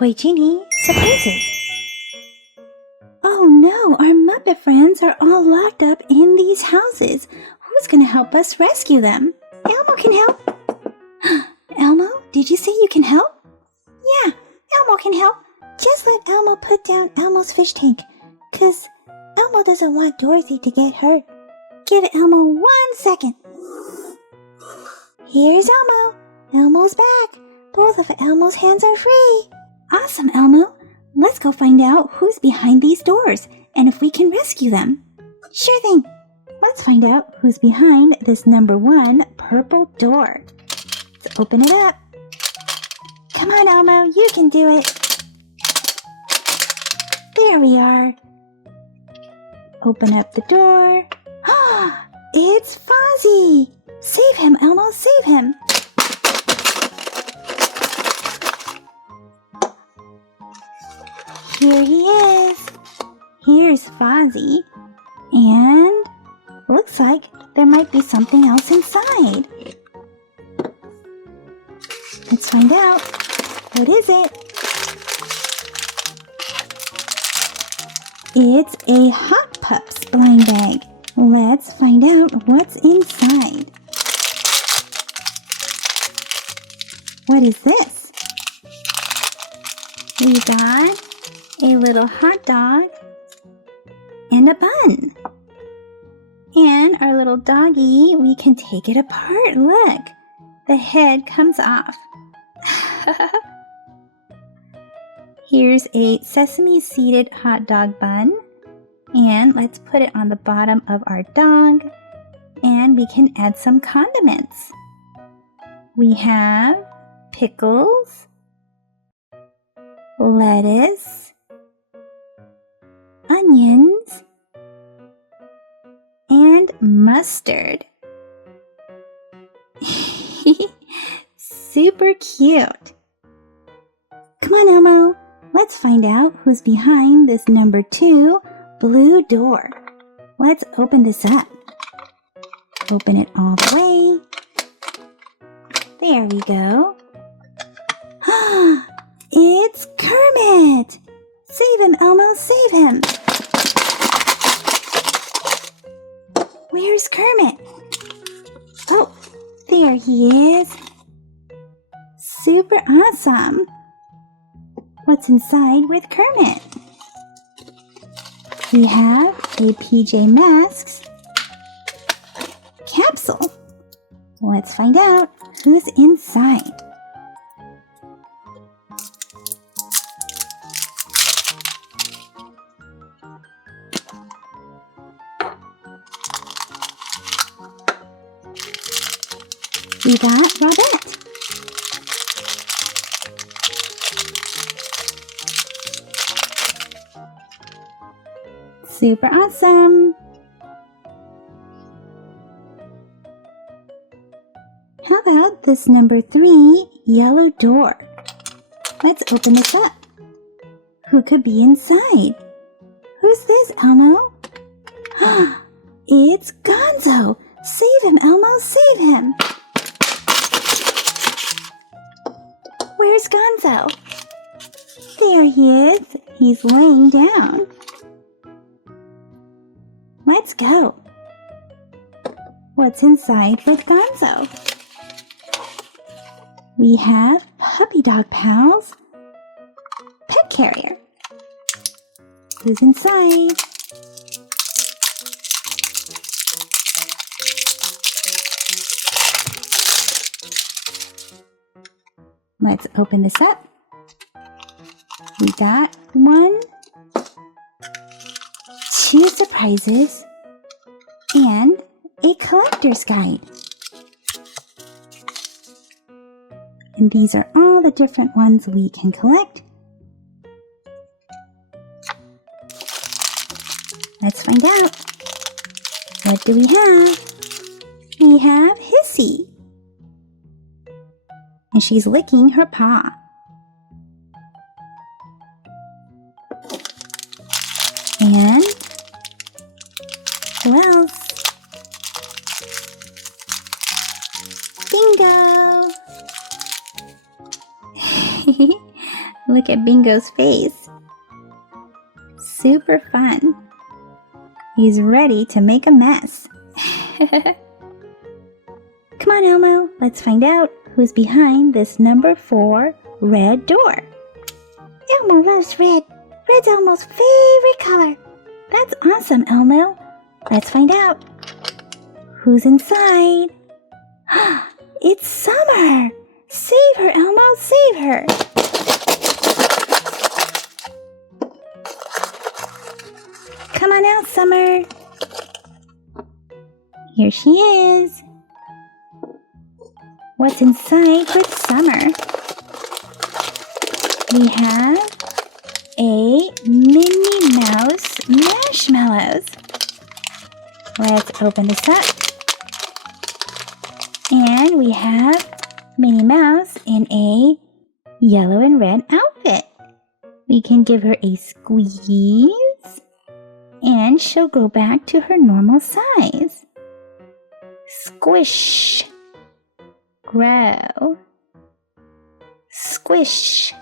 Toy Genie surprises. Oh no, our Muppet friends are all locked up in these houses. Who's gonna help us rescue them? Elmo can help. Elmo, did you say you can help? Yeah, Elmo can help. Just let Elmo put down Elmo's fish tank, 'cause Elmo doesn't want Dorothy to get hurt. Give Elmo 1 second. Here's Elmo. Elmo's back. Both of Elmo's hands are free. Awesome, Elmo. Let's go find out who's behind these doors and if we can rescue them. Sure thing. Let's find out who's behind this number 1 purple door. Let's open it up. Come on, Elmo, you can do it. There we are. Open up the door. It's Fozzie. Save him, Elmo, save him. Here he is. Here's Fozzie. And looks like there might be something else inside. Let's find out. What is it? It's a Hot Pups blind bag. Let's find out what's inside. What is this? We got a little hot dog and a bun. And our little doggy, we can take it apart. Look, the head comes off. Here's a sesame seeded hot dog bun. And let's put it on the bottom of our dog. And we can add some condiments. We have pickles, lettuce, onions, and mustard. Super cute. Come on, Elmo. Let's find out who's behind this number 2 blue door. Let's open this up. Open it all the way. There we go. It's Kermit! Save him, Elmo, save him! Where's Kermit? Oh, there he is. Super awesome. What's inside with Kermit? We have a PJ Masks capsule. Let's find out who's inside. We got Robette. Super awesome. How about this number 3 yellow door? Let's open this up. Who could be inside? Who's this, Elmo? It's Gonzo. Save him, Elmo, save him. Where's Gonzo? There he is. He's laying down. Let's go. What's inside with Gonzo? We have Puppy Dog Pals Pet Carrier. Who's inside? Let's open this up. We got 1, 2 surprises, and a collector's guide. And these are all the different ones we can collect. Let's find out. What do we have? We have Hissy. And she's licking her paw. And who else? Bingo! Look at Bingo's face. Super fun. He's ready to make a mess. Come on, Elmo, let's find out who's behind this number 4 red door. Elmo loves red. Red's Elmo's favorite color. That's awesome, Elmo. Let's find out. Who's inside? It's Summer. Save her, Elmo, save her. Come on out, Summer. Here she is. What's inside with Summer? We have a Minnie Mouse marshmallows. Let's open this up. And we have Minnie Mouse in a yellow and red outfit. We can give her a squeeze and she'll go back to her normal size. Squish. Grow. Squish.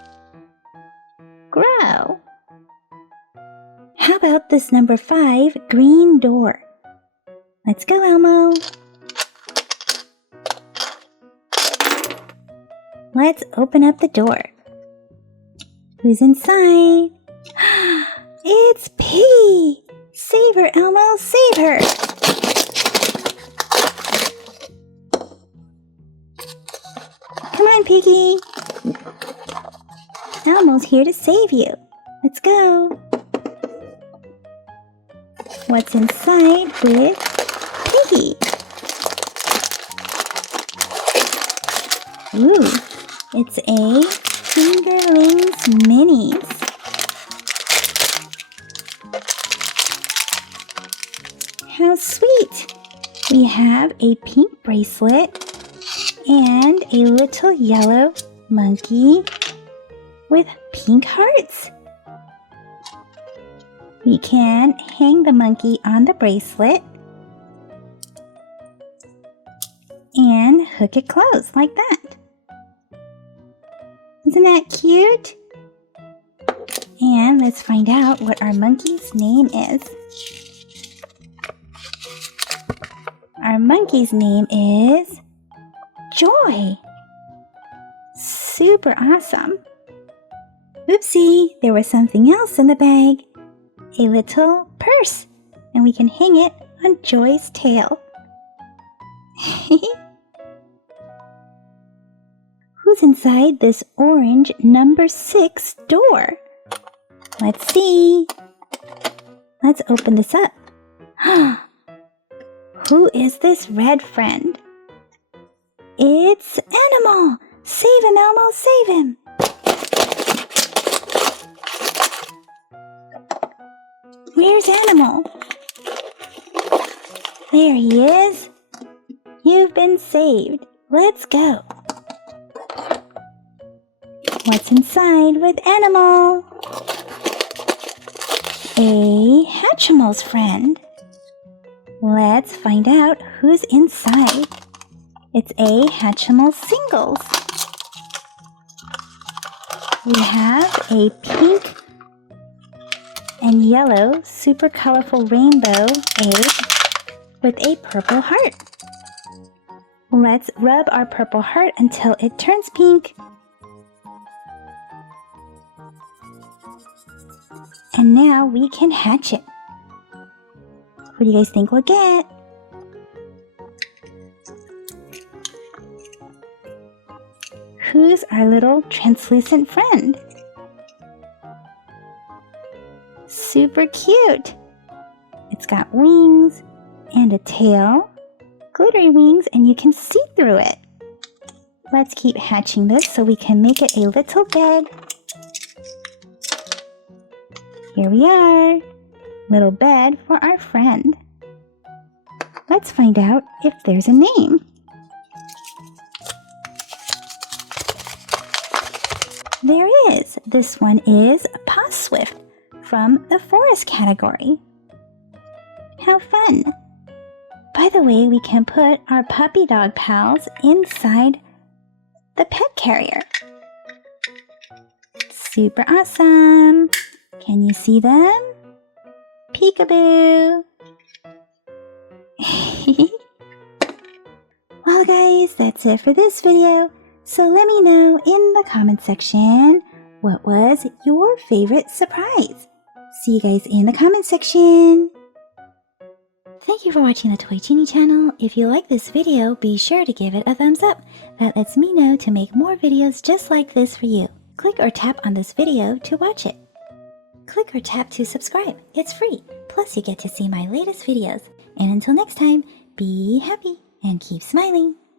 Grow. How about this number 5 green door? Let's go, Elmo. Let's open up the door. Who's inside? It's Piggy! Save her, Elmo, save her! Come on, Piggy. Elmo's here to save you. Let's go. What's inside with Piggy? Ooh, it's a Fingerlings Minis. How sweet! We have a pink bracelet and a little yellow monkey with pink hearts. We can hang the monkey on the bracelet and hook it closed like that. Isn't that cute? And let's find out what our monkey's name is. Our monkey's name is Joy. Super awesome. Oopsie, there was something else in the bag. A little purse, and we can hang it on Joy's tail. Who's inside this orange number 6 door? Let's see. Let's open this up. Who is this red friend? It's Animal! Save him, Elmo, save him! Where's Animal? There he is. You've been saved. Let's go. What's inside with Animal? A Hatchimals friend. Let's find out who's inside. It's a Hatchimals Singles. We have a pink and yellow super colorful rainbow egg with a purple heart. Let's rub our purple heart until it turns pink. And now we can hatch it. Who do you guys think we'll get? Who's our little translucent friend? Super cute. It's got wings and a tail, glittery wings, and you can see through it. Let's keep hatching this so we can make it a little bed. Here we are. Little bed for our friend. Let's find out if there's a name. There is. This one is Paw Swift from the forest category. How fun! By the way, we can put our puppy dog pals inside the pet carrier. Super awesome! Can you see them? Peekaboo! Well guys, that's it for this video. So let me know in the comment section, what was your favorite surprise? See you guys in the comment section. Thank you for watching the Toy Genie channel. If you like this video, be sure to give it a thumbs up. That lets me know to make more videos just like this for you. Click or tap on this video to watch it. Click or tap to subscribe. It's free. Plus you get to see my latest videos. And until next time, be happy and keep smiling.